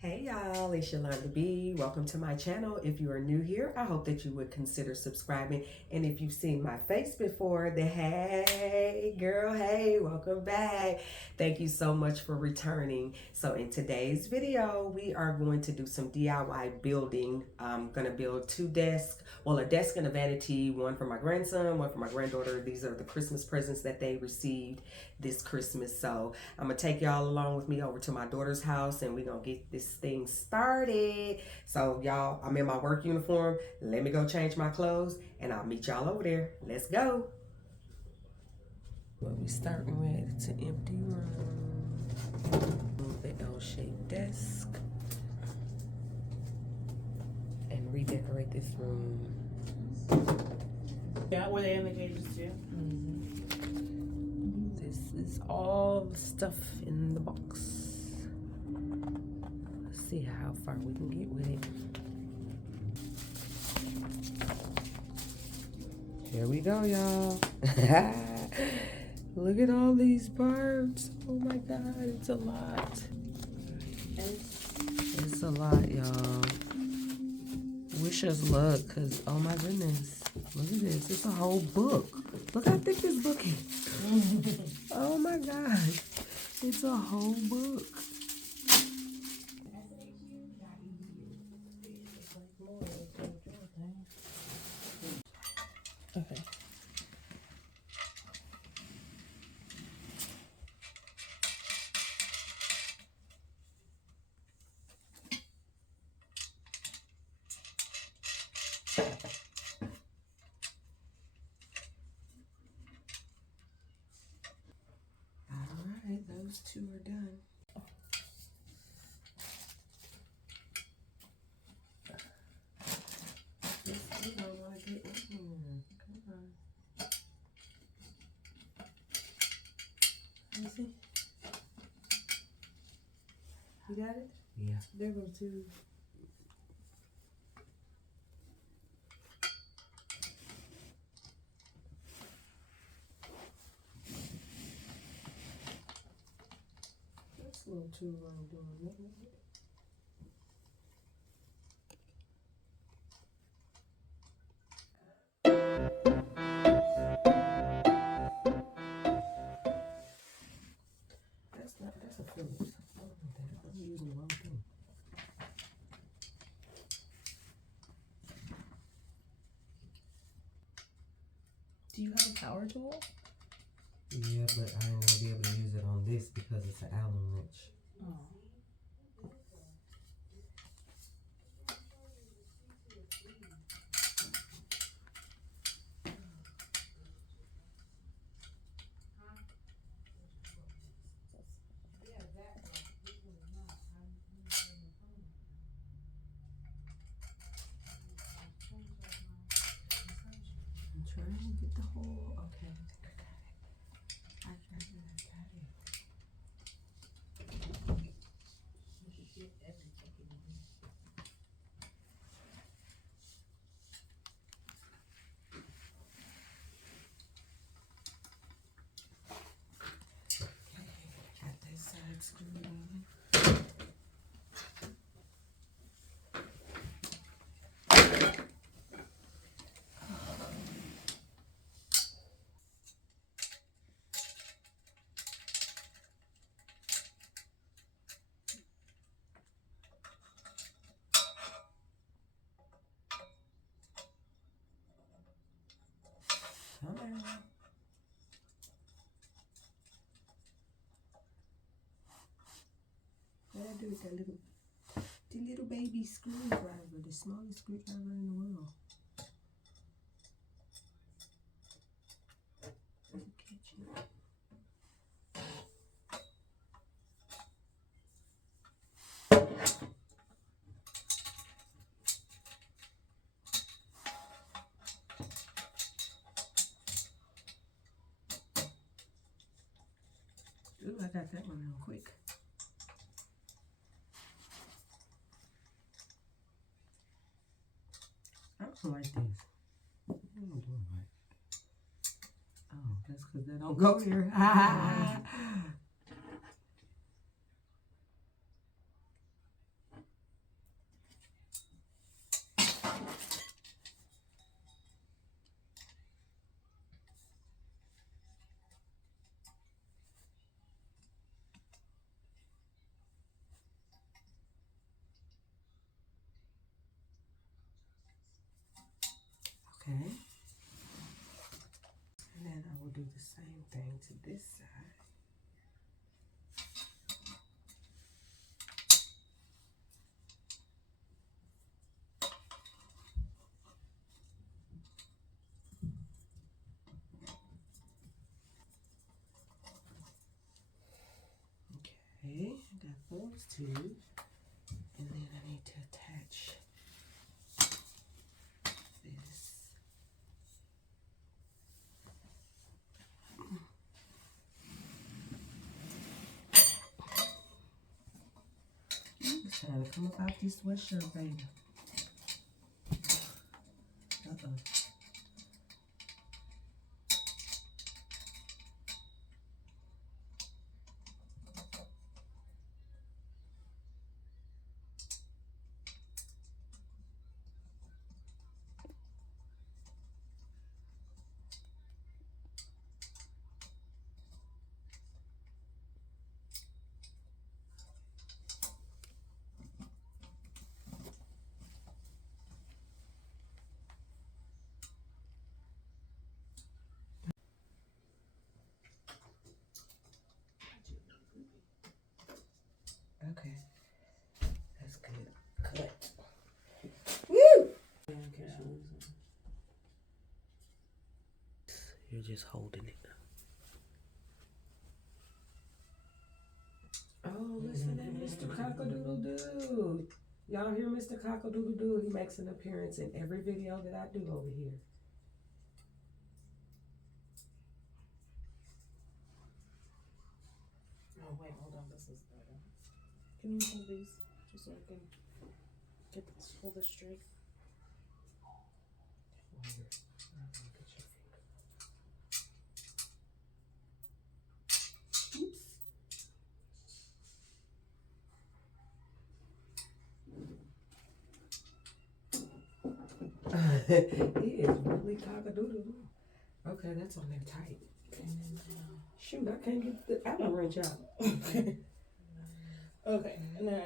Hey y'all, it's Yolanda B. Welcome to my channel. If you are new here, I hope that you would consider subscribing. And if you've seen my face before, then hey girl, hey, welcome back. Thank you so much for returning. So in today's video, we are going to do some DIY building. I'm gonna build two desks. Well, a desk and a vanity, one for my grandson, one for my granddaughter. These are the Christmas presents that they received this Christmas. So I'm gonna take y'all along with me over to my daughter's house and we're gonna get this thing started. So y'all, I'm in my work uniform. Let me go change my clothes and I'll meet y'all over there. Let's go. What we starting with, it's an empty room. Move the L-shaped desk and redecorate this room. Yeah, were they in the cages too? This is all the stuff in the box. Let's see how far we can get with it. Here we go, y'all. Look at all these birds. Oh my God, it's a lot. It's a lot, y'all. Wish us luck, cause oh my goodness. Look at this, it's a whole book. Look how thick this book is. Oh my God, it's a whole book. Okay. All right, those two are done. You don't want to get in here. Come on. Let me see. You got it? Yeah. There go two. That's a little too long doing that. That's a Phillips. I don't know that. I'm using the wrong thing. Do you have a power tool? Yeah, but I ain't gonna be able to use it on this because it's an Allen wrench. Oh. I'm trying to get the whole. Okay. I got it. Got this side screwed in. Come on. What I do with that little baby screwdriver, the smallest screwdriver in the world. Doesn't catch it. Ooh, I got that one real quick. I don't like this. I don't do it right. Oh, that's because that don't go there. do the same thing to this side. Okay, I got those two. And then I need to attach this. It's trying to come up out this sweatshirt, baby. Uh-oh. Okay, that's good. Cut. Woo! You're just holding it. Oh, listen to Mr. Cock-a-doodle-doo. Y'all hear Mr. Cock-a-doodle-doo? He makes an appearance in every video that I do over here. Oh wait, hold on. This is better. Can you hold these just so I can get this, hold this straight? He is really cock-a-doodle-doo. Okay, that's on there tight. Shoot, I can't get the Allen wrench out. Okay, and then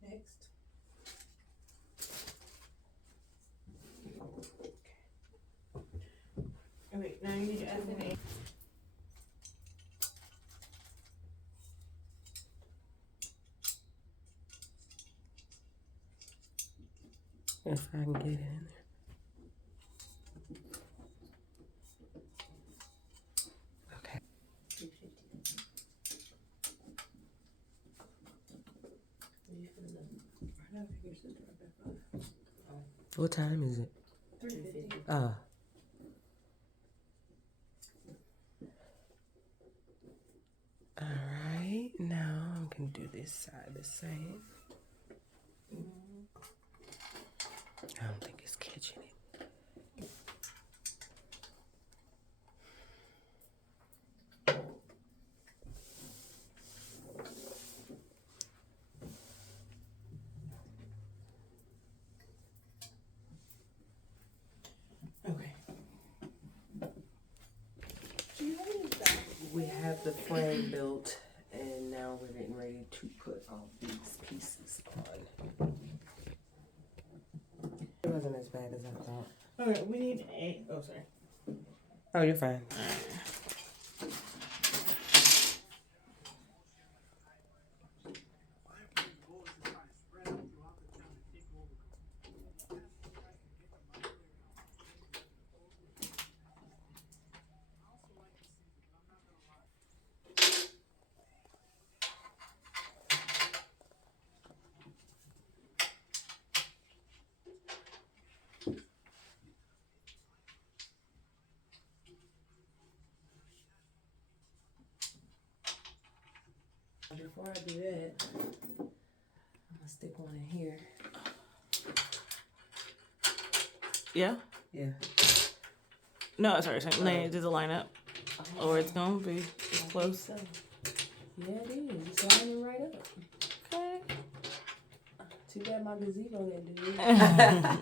next. Oh, wait, now you need to add the name. If I can get it in there. Okay. What time is it? 350. Alright, now I'm gonna do this side the same. I don't think it's catching it. Okay. We have the frame built, and now we're getting ready to put all these pieces on. It wasn't as bad as I thought. Okay, we need a. Oh, sorry. Oh, you're fine. Before I do that, I'm gonna stick one in here. Yeah? Yeah. No, sorry. Does it line up? Or it's gonna be close? So. Yeah, it is. It's lining right up. Okay. Too bad my gazebo didn't do it.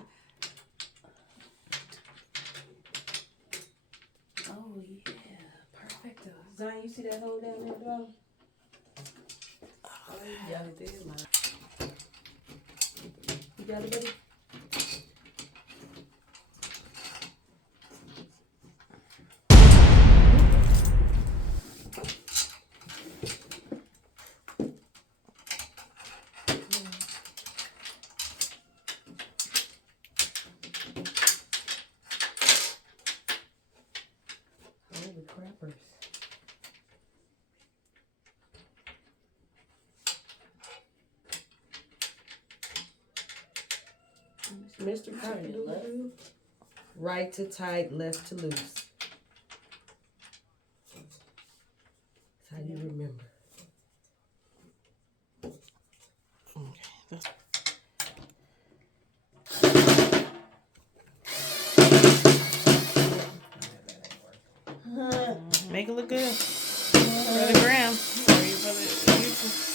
You see that hole down there, dog? Yeah, it did, man. You got it, buddy? Holy crappers. Mr. Cock-a-doodle-doo. Right to tight, left to loose. That's how you remember. Make it look good. For the gram. For the YouTube.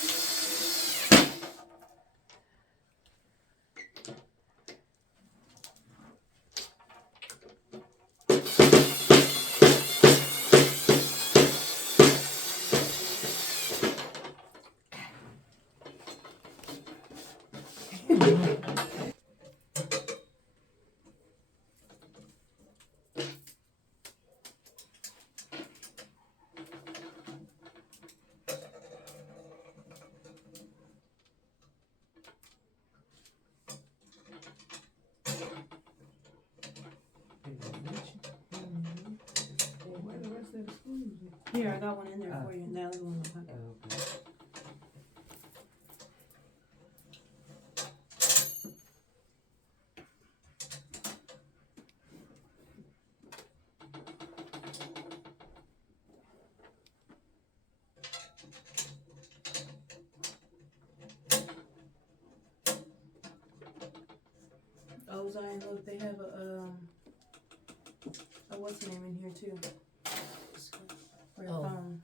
Where the rest of the screws? Here, I got one in there for you. Now the one in the pocket. Okay. Oh, Zion, look, they have a what's the name in here too? For the phone.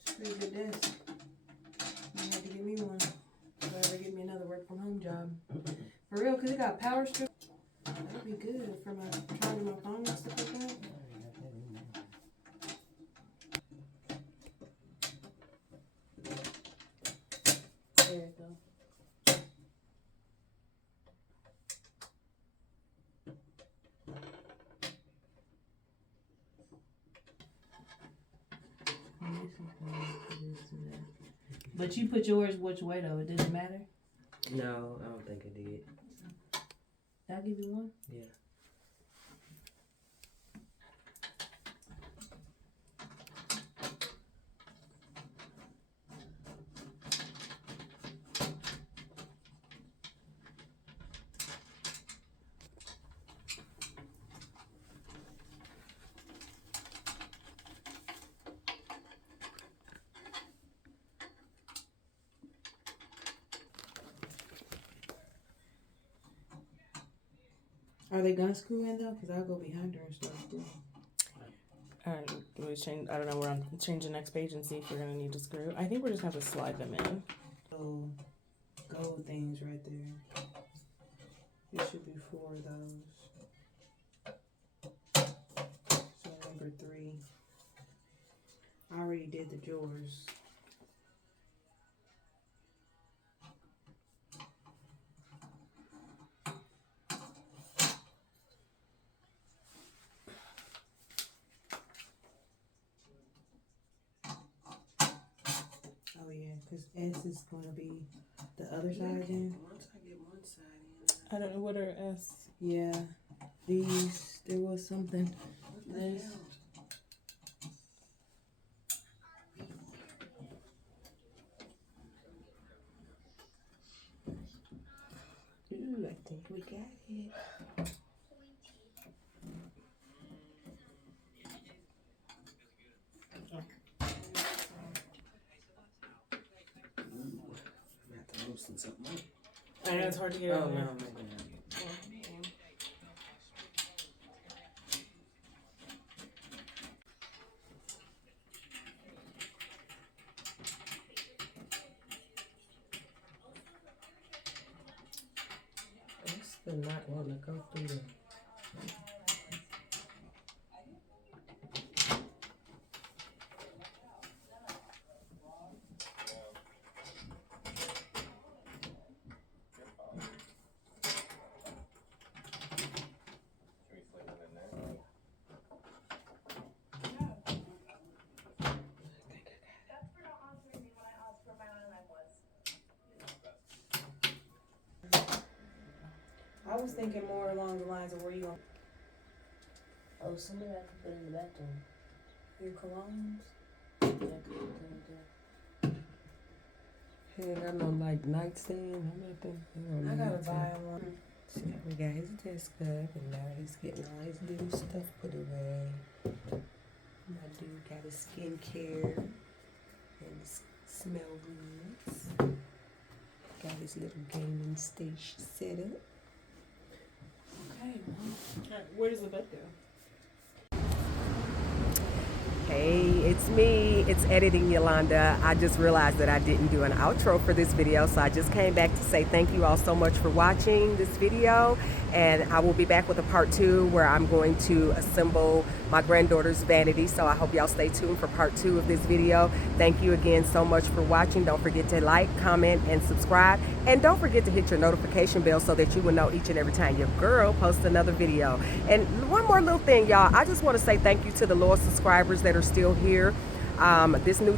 It's a pretty good desk. You had to give me one. If I ever get me another work from home job. For real, because it got power strip. That'd be good for my charging my phone and stuff like that. There you go. But you put yours which way though? It didn't matter? No, I don't think it did. Did I give you one? Yeah. Are they gonna screw in though? Because I'll go behind her and start screwing. Alright, we change. I don't know. We're on change the next page and see if we're gonna need to screw. I think we're just gonna have to slide them in. So, gold things right there. There should be 4 of those. So number 3. I already did the drawers. Oh yeah, because S is going to be the other side then. Once I get one side in. I don't know what are S. Yeah, these, there was something. What the This. hell? Ooh, I think we got it. I'm have to loosen something up. I know it's hard to get. Oh, in no, there. maybe not. It's the not wanting to go through the. I was thinking more along the lines of where you going. Oh, somebody I could put in the bathroom. Your colognes. Yeah, I could put them in there. He ain't got no like nightstand or nothing. I gotta buy one. See, we got his desk up, and now he's getting all his little stuff put away. My dude got his skincare and his smell goods. Got his little gaming station set up. Okay, well. Where does the bed go? Hey, it's me. It's Editing Yolanda. I just realized that I didn't do an outro for this video, so I just came back to say thank you all so much for watching this video. And I will be back with a part 2 where I'm going to assemble my granddaughter's vanity. So I hope y'all stay tuned for part 2 of this video. Thank you again so much for watching. Don't forget to like, comment, and subscribe. And don't forget to hit your notification bell so that you will know each and every time your girl posts another video. And one more little thing, y'all. I just want to say thank you to the loyal subscribers that are still here. This new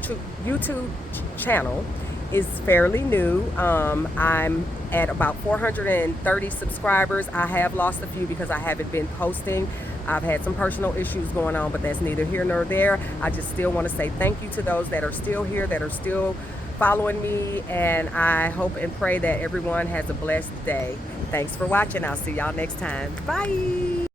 YouTube channel is fairly new. I'm at about 430 subscribers. I have lost a few because I haven't been posting. I've had some personal issues going on, but that's neither here nor there. I just still want to say thank you to those that are still here, that are still following me, and I hope and pray that everyone has a blessed day. Thanks for watching. I'll see y'all next time. Bye.